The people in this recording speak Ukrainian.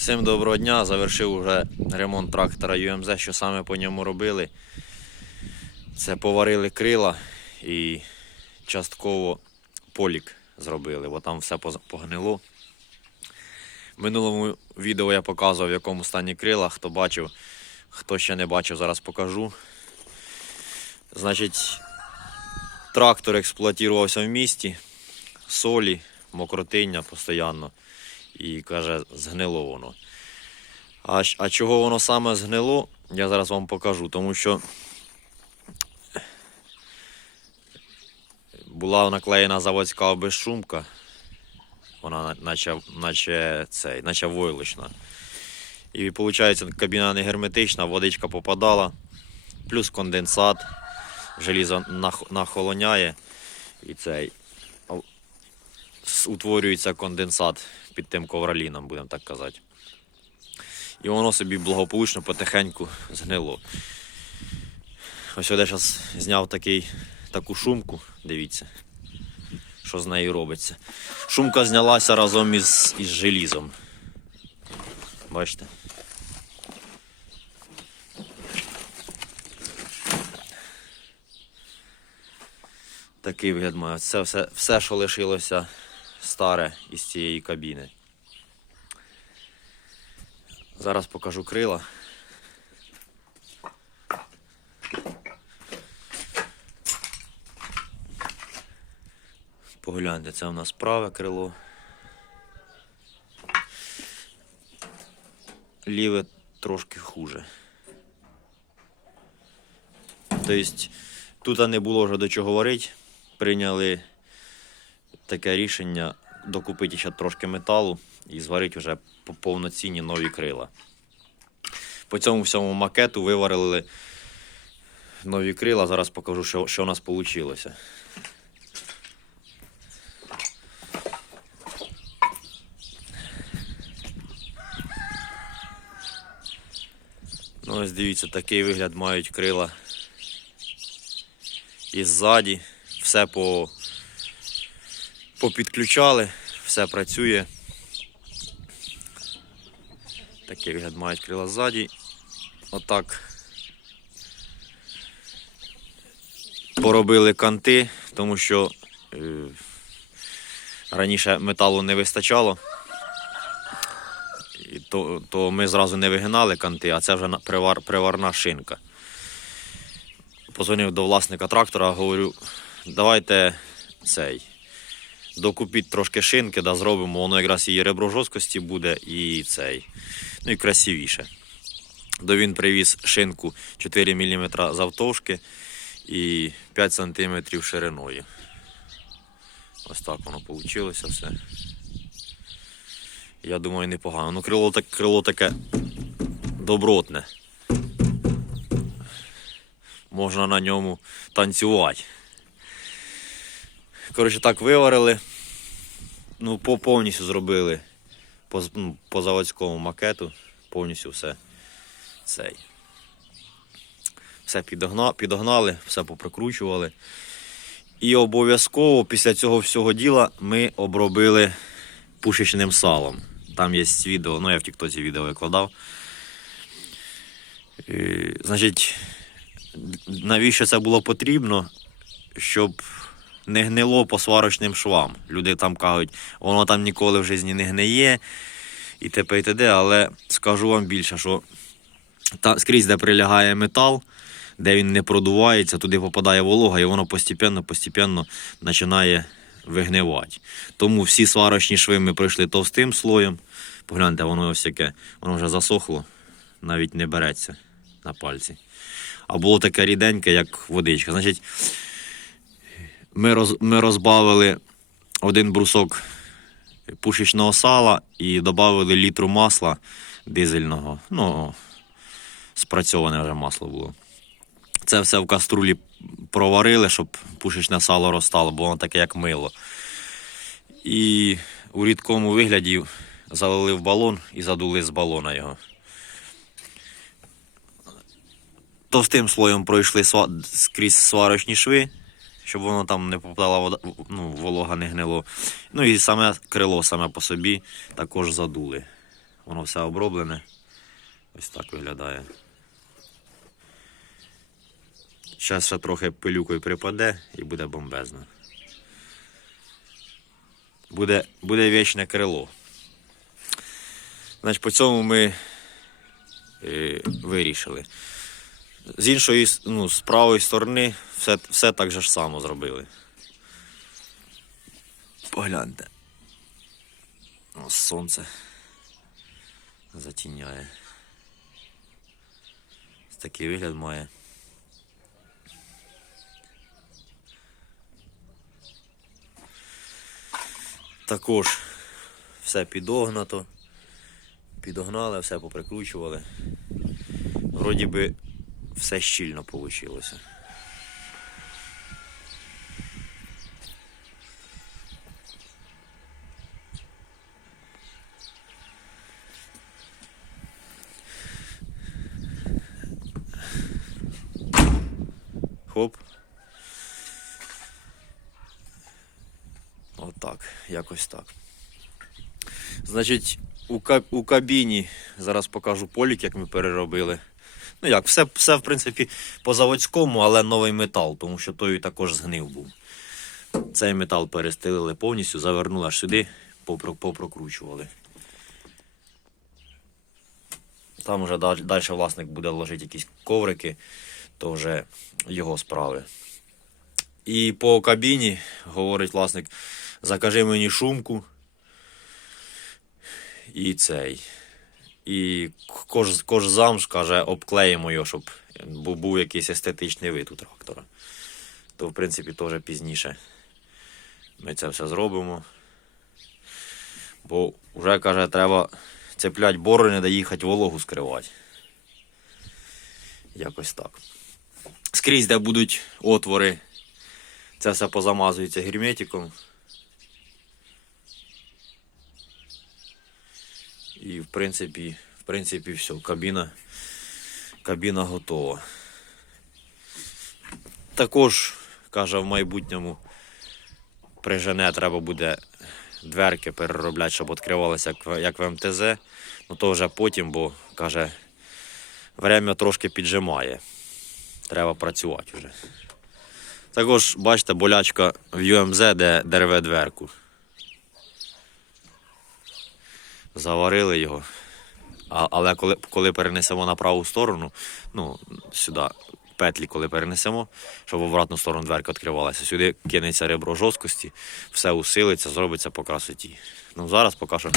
Всім доброго дня. Завершив уже ремонт трактора UMZ. Що саме по ньому робили? Це поварили крила і частково полік зробили, бо там все погнило. В минулому відео я показував, в якому стані крила. Хто бачив, хто ще не бачив, зараз покажу. Значить, трактор експлуатувався в місті, солі, мокротиння постійно. І каже, згнило воно. А, а чого воно саме згнило, я зараз вам покажу, тому що була наклеєна заводська безшумка. Вона на- наче, наче, цей, наче войлочна. І виходить, кабіна не герметична, водичка попадала, плюс конденсат, желізо нахолоняє і цей утворюється конденсат під тим ковроліном, будемо так казати. І воно собі благополучно потихеньку згнило. Ось я зараз зняв такий, таку шумку, дивіться, що з нею робиться. Шумка знялася разом із, із желізом. Бачите? Такий вигляд має. Це все, все, що лишилося старе із цієї кабіни. Зараз покажу крила. Погляньте, це у нас праве крило. Ліве трошки хуже. Тобто тут не було вже до чого говорити. Прийняли таке рішення докупити ще трошки металу і зварити вже по- повноцінні нові крила. По цьому всьому макету виварили нові крила. Зараз покажу, що, що у нас вийшло. Ну, ось дивіться, такий вигляд мають крила. І ззаді все по, попідключали, все працює. Такий вигляд мають крила ззаді. Отак. Поробили канти, тому що е, раніше металу не вистачало. І то, то ми зразу не вигинали канти, а це вже привар, приварна шинка. Позвонив до власника трактора, говорю, давайте цей. Докупіть трошки шинки, да, зробимо, воно якраз і ребро жорсткості буде, і цей. Ну і красивіше. До він привіз шинку 4 мм завтовшки і 5 см шириною. Ось так воно вийшло все. Я думаю, непогано. Ну, крило, так, крило таке добротне. Можна на ньому танцювати. Коротше, так виварили. Ну, по повністю зробили по, ну, по заводському макету. Повністю все цей. Все підогна, підогнали, все поприкручували. І обов'язково після цього всього діла ми обробили пушечним салом. Там є відео, ну я в Тіктоці відео викладав. Значить, навіщо це було потрібно? Щоб не гнило по сварочним швам. Люди там кажуть, воно там ніколи в житті не гниє і т.п. і т.д. Але скажу вам більше, що та, скрізь, де прилягає метал, де він не продувається, туди попадає волога, і воно постепенно, постепенно починає вигнивати. Тому всі сварочні шви ми пройшли товстим слоєм. Погляньте, воно ось яке, воно вже засохло, навіть не береться на пальці. А було таке ріденьке, як водичка. Значить, ми, роз, ми розбавили один брусок пушечного сала і додали літру масла дизельного. Ну, спрацьоване вже масло було. Це все в каструлі проварили, щоб пушечне сало розстало, бо воно таке як мило. І у рідкому вигляді залили в балон і задули з балона його. Товстим слоєм пройшли скрізь сварочні шви, щоб воно там не попадала вода, ну, волога не гнило. Ну і саме крило саме по собі також задули. Воно все оброблене. Ось так виглядає. Зараз ще трохи пилюкою припаде і буде бомбезно. Буде, буде вічне крило. Значить, по цьому ми е, вирішили. З іншої, ну, з правої сторони все, все так же ж само зробили. Погляньте. Ось сонце затіняє. Такий вигляд має. Також все підогнато. Підогнали, все поприкручували. Вроді би все щільно вийшло. Хоп. Отак, якось так. Значить, у, ка- у кабіні зараз покажу полік, як ми переробили. Ну як, все, все в принципі по заводському, але новий метал, тому що той також згнив був. Цей метал перестелили повністю, завернули аж сюди, попро- попрокручували. Там вже далі власник буде ложити якісь коврики, то вже його справи. І по кабіні, говорить власник, закажи мені шумку. І цей. І кож, кожзам ж каже, обклеїмо його, щоб бу- був якийсь естетичний вид у трактора. То, в принципі, теж пізніше ми це все зробимо. Бо вже каже, треба цеплять борони, де їхати вологу скривати. Якось так. Скрізь, де будуть отвори, це все позамазується герметиком. І в принципі, принципі, все, кабіна, кабіна готова. Також, каже, в майбутньому прижене треба буде дверки переробляти, щоб відкривалися як, в- МТЗ. Ну то вже потім, бо каже, время трошки піджимає. Треба працювати вже. Також, бачите, болячка в UMZ, де, де рве дверку. Заварили його. А, але коли, коли перенесемо на праву сторону, ну, сюди петлі, коли перенесемо, щоб в обратну сторону дверка відкривалася, сюди кинеться ребро жорсткості, все усилиться, зробиться по красоті. Ну зараз поки що